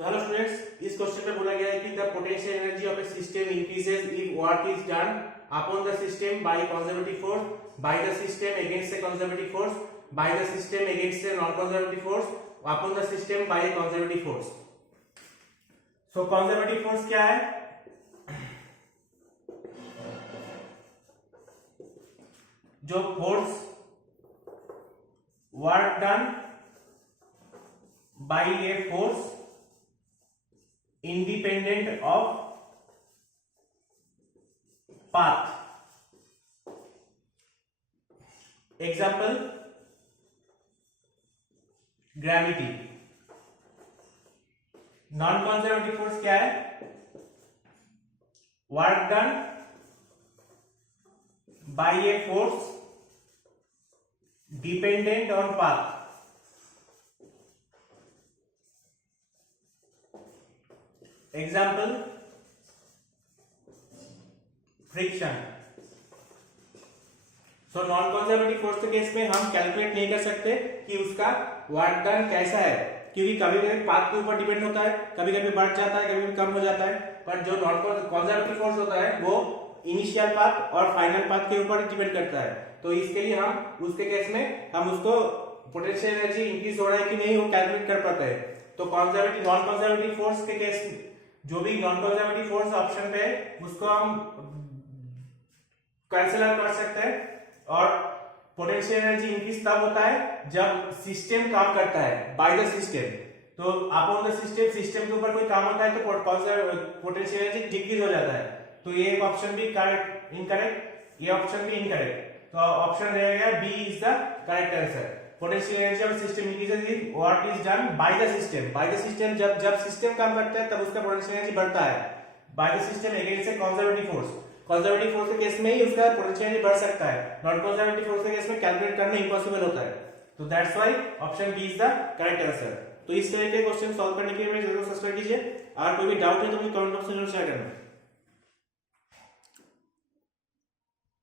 So hello students, इस question में बोला गया है कि the potential energy of a system increases if work is done upon the system by conservative force, by the system against a conservative force, by the system against a non-conservative force, upon the system by a conservative force. So conservative force क्या है? जो force work done by a force independent of path. Example, gravity. Non conservative force क्या है? Work done by a force dependent on path. Example, friction. So non conservative force के case में हम calculate नहीं कर सकते कि उसका वर्क डन कैसा है, क्योंकि कभी कभी पाथ के ऊपर डिपेंड होता है, कभी कभी बढ़ जाता है, कभी कभी कम हो जाता है. पर जो नॉन कंजर्वेटिव फोर्स होता है वो इनिशियल पाथ और फाइनल पाथ के ऊपर डिपेंड करता है. तो इसके लिए हम उसके केस में हम उसको पोटेंशियल एनर्जी इंक्रीज हो रहा है कि नहीं वो कैलकुलेट कर पाते हैं. तो कंजर्वेटिव नॉन कंजर्वेटिव फोर्स के केस जो भी नॉन कंजर्वेटिव फोर्स ऑप्शन पे है उसको हम कैंसिल कर सकते हैं. और पोटेंशियल एनर्जी इंक्रीज तब होता है जब सिस्टम काम करता है बाय द सिस्टम. तो अपॉन द सिस्टम, सिस्टम के ऊपर कोई काम होता है तो पोटेंशियल एनर्जी डिक्रीज हो जाता है. तो ये ऑप्शन भी करेक्ट इनकरेक्ट, ये ऑप्शन भी इनकरेक्ट. तो ऑप्शन रहेगा B is the correct answer. Potential energy of system increases if what is done by the system. By the system जब सिस्टम काम करता है तब उसका पोटेंशियल एनर्जी बढ़ता है. By the system against a conservative force. Conservative force के case में ही उसका पोटेंशियल एनर्जी बढ़ सकता है. नॉन कंजर्वेटिव फोर्स के केस में कैलकुलेट करना इंपॉसिबल होता है. तो that's why option B is the correct answer. तो इस तरह के क्वेश्चन सॉल्व करने के लिए मेरे चैनल को सब्सक्राइब कीजिए. और कोई भी डाउट है तो मुझे कमेंट बॉक्स में जरूर शेयर करना.